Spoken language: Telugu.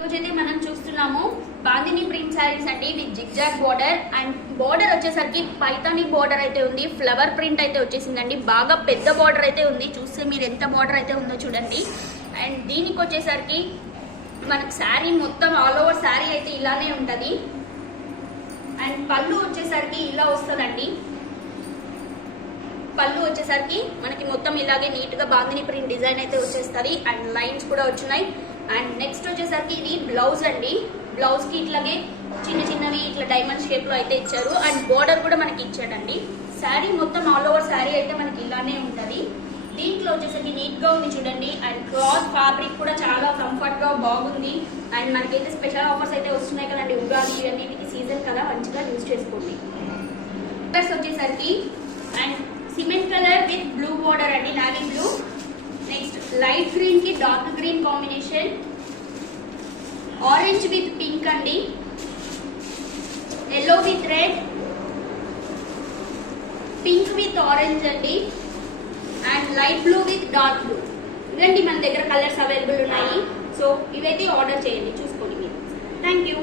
రోజైతే మనం చూస్తున్నాము బాందిని ప్రింట్ శారీస్ అండి with zigzag border and border వచ్చేసరికి పైతాని బోర్డర్ అయితే ఉంది. ఫ్లవర్ ప్రింట్ అయితే వచ్చేసిందండి. బాగా పెద్ద బోర్డర్ అయితే ఉంది. చూస్తే మీరు ఎంత బోర్డర్ అయితే ఉందో చూడండి. అండ్ దీనికి వచ్చేసరికి మనకు శారీ మొత్తం ఆల్ ఓవర్ శారీ అయితే ఇలానే ఉంటుంది. అండ్ పళ్ళు వచ్చేసరికి ఇలా వస్తుందండి. పళ్ళు వచ్చేసరికి మనకి మొత్తం ఇలాగే నీట్గా బాందిని ప్రింట్ డిజైన్ అయితే వచ్చేస్తుంది. అండ్ లైన్స్ కూడా వచ్చినాయి. అండ్ నెక్స్ట్ వచ్చేసరికి ఇది బ్లౌజ్ అండి. బ్లౌజ్కి ఇట్లాగే చిన్న చిన్నవి ఇట్లా డైమండ్ షేప్లో అయితే ఇచ్చారు. అండ్ బోర్డర్ కూడా మనకి ఇచ్చాడండి. శారీ మొత్తం ఆల్ ఓవర్ శారీ అయితే మనకి ఇలానే ఉంటుంది. దీంట్లో వచ్చేసరికి నీట్గా ఉంది చూడండి. అండ్ క్లాత్ ఫ్యాబ్రిక్ కూడా చాలా కంఫర్ట్గా బాగుంది. అండ్ మనకైతే స్పెషల్ ఆఫర్స్ అయితే వస్తున్నాయి కదండి. ఉగాది ఇవన్నిటికి సీజన్ కదా, మంచిగా యూజ్ చేసుకోండి. కలర్స్ వచ్చేసరికి and cement colour with blue border అండి, navy blue. Next light green కి dark green combination, orange with pink అండి, yellow with red, pink with orange అండి, and light blue with dark blue. ఇదండి మన దగ్గర కలర్స్ అవైలబుల్ ఉన్నాయి. సో ఇవైతే ఆర్డర్ చేయండి, చూసుకోండి మీరు. Thank you.